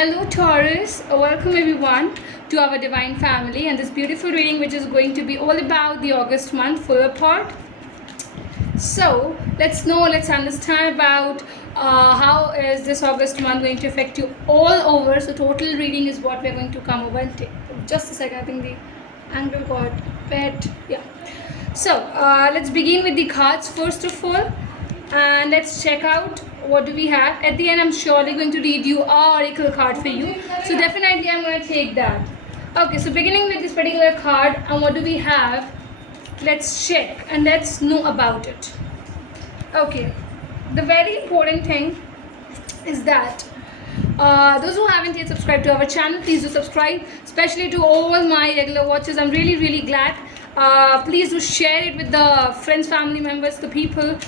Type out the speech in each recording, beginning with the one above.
Hello Taurus, welcome everyone to our divine family and this beautiful reading which is going to be all about the August month full apart. So let's understand about how is this August month going to affect you all over. So total reading is what we're going to come over and take. Just a second, I think the angle got pet. Yeah. So let's begin with the cards first of all, and let's check out what do we have. At the end, I'm surely going to read you our oracle card for you. So definitely I'm going to take that. Okay, so beginning with this particular card, and what do we have? Let's check and let's know about it. Okay, the very important thing is that those who haven't yet subscribed to our channel, please do subscribe, especially to all my regular watchers. I'm really glad. Please do share it with the friends, family members, the people.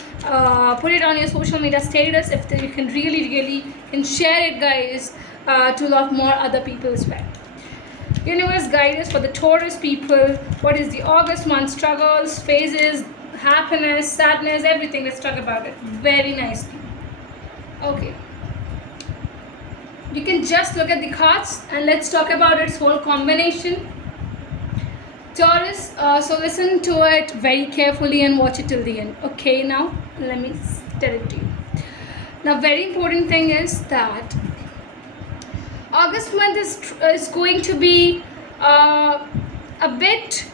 Put it on your social media status if you can really can share it, guys, to a lot more other people as well. Universe guide us for the Taurus people. What is the August month struggles, phases, happiness, sadness, everything. Let's talk about it very nicely. Okay. You can just look at the cards and let's talk about its whole combination. Taurus, so listen to it very carefully and watch it till the end. Okay, now let me tell it to you. Now, very important thing is that August month is going to be a bit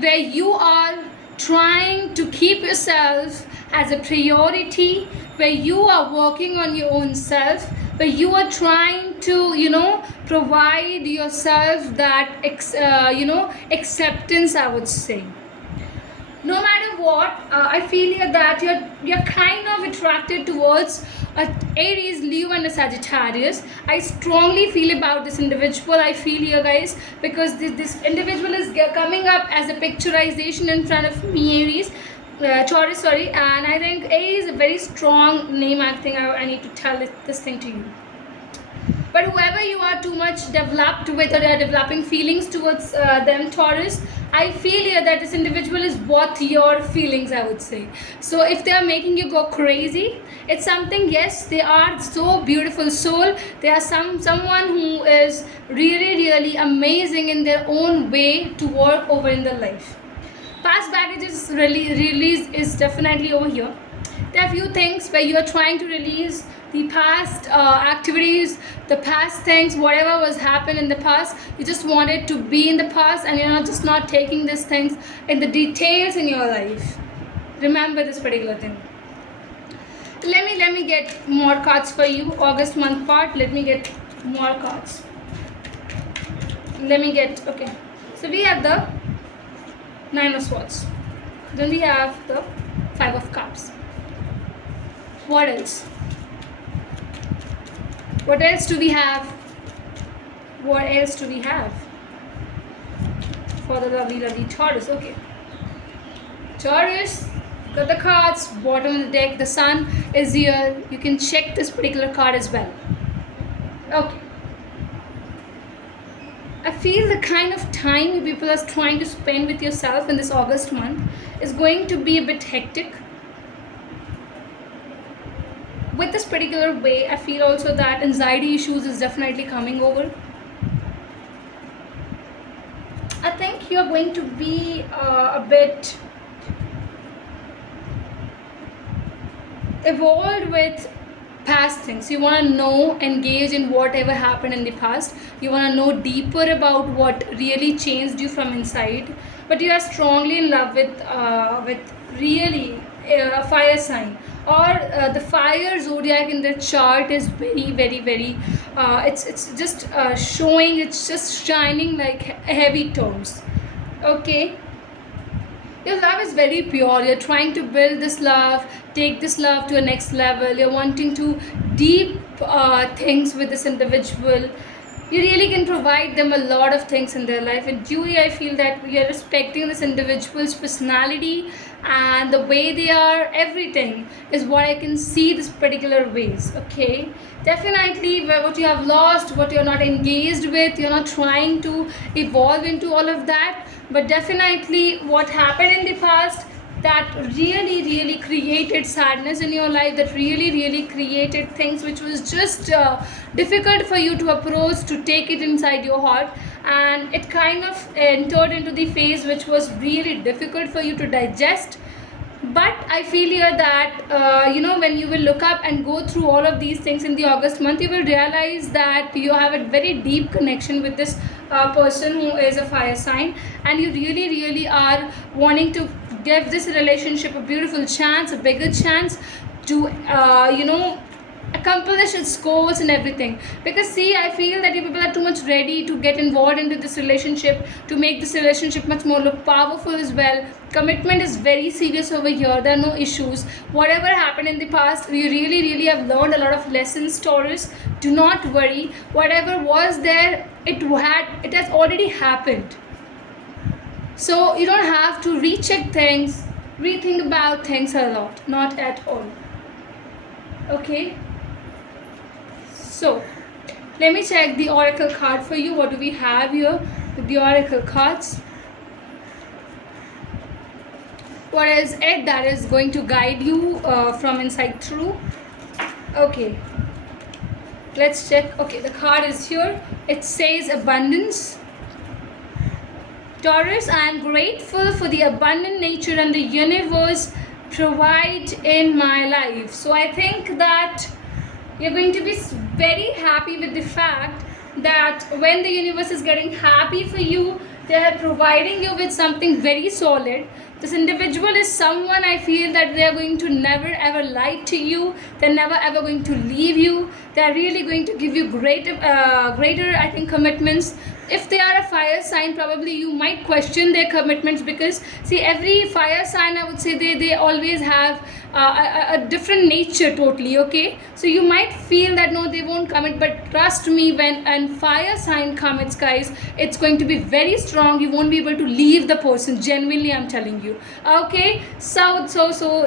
where you are trying to keep yourself as a priority, where you are working on your own self, where you are trying to provide yourself that acceptance, I would say. No matter what, I feel here that you're kind of attracted towards Aries, Leo and a Sagittarius. I strongly feel about this individual. I feel here, guys, because this individual is coming up as a picturization in front of me, Aries. Taurus, sorry, and I think Aries is a very strong name. I think I need to tell this thing to you. But whoever you are too much developed with or they are developing feelings towards them, Taurus, I feel here that this individual is worth your feelings, I would say. So if they are making you go crazy, it's something, yes, they are so beautiful soul. They are someone who is really amazing in their own way to work over in their life. Past baggages release is definitely over here. There are few things where you are trying to release the past activities, the past things, whatever was happened in the past. You just want it to be in the past and you're just not taking these things in the details in your life. Remember this particular thing. Let me get more cards for you. August month part. Let me get more cards. Okay. So we have the Nine of Swords. Then we have the Five of Cups. What else? What else do we have? What else do we have? For the lovely Taurus. Okay. Taurus, got the cards, bottom of the deck, the sun is here. You can check this particular card as well. Okay. I feel the kind of time you people are trying to spend with yourself in this August month is going to be a bit hectic. With this particular way, I feel also that anxiety issues is definitely coming over. I think you are going to be a bit evolved with past things. You want to know, engage in whatever happened in the past. You want to know deeper about what really changed you from inside. But you are strongly in love with really a fire sign, or the fire zodiac in the chart is very it's just showing, it's just shining like heavy tones. Okay, your love is very pure. You're trying to build this love, take this love to a next level. You're wanting to deep things with this individual. You really can provide them a lot of things in their life, and Julie, I feel that we are respecting this individual's personality and the way they are. Everything is what I can see this particular ways. Okay, definitely what you have lost, what you're not engaged with, you're not trying to evolve into all of that. But definitely what happened in the past, that really created sadness in your life, that really created things which was just difficult for you to approach, to take it inside your heart, and it kind of entered into the phase which was really difficult for you to digest. But I feel here that when you will look up and go through all of these things in the August month, you will realize that you have a very deep connection with this person who is a fire sign, and you really are wanting to give this relationship a beautiful chance, a bigger chance to accomplish its goals and everything. Because see, I feel that you people are too much ready to get involved into this relationship, to make this relationship much more look powerful as well. Commitment is very serious over here. There are no issues. Whatever happened in the past, you really have learned a lot of lessons, Taurus. Do not worry. Whatever was there, it has already happened. So you don't have to recheck things, rethink about things a lot. Not at all. Okay. So, let me check the oracle card for you. What do we have here with the oracle cards? What is it that is going to guide you from inside through? Okay. Let's check. Okay, the card is here. It says abundance. Taurus, I am grateful for the abundant nature and the universe provide in my life. So I think that you're going to be very happy with the fact that when the universe is getting happy for you, they are providing you with something very solid. This individual is someone, I feel that they are going to never ever lie to you. They're never ever going to leave you. They are really going to give you greater I think commitments. If they are a fire sign, probably you might question their commitments, because see, every fire sign, I would say, they always have a different nature totally. Okay, so you might feel that no, they won't commit, but trust me, when a fire sign commits, guys, it's going to be very strong. You won't be able to leave the person, genuinely I'm telling you. Okay, so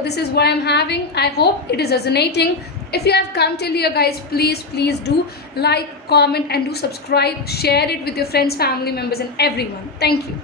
this is what I'm having. I hope it is resonating. If you have come till here, guys, please do like, comment, and do subscribe. Share it with your friends, family members, and everyone. Thank you.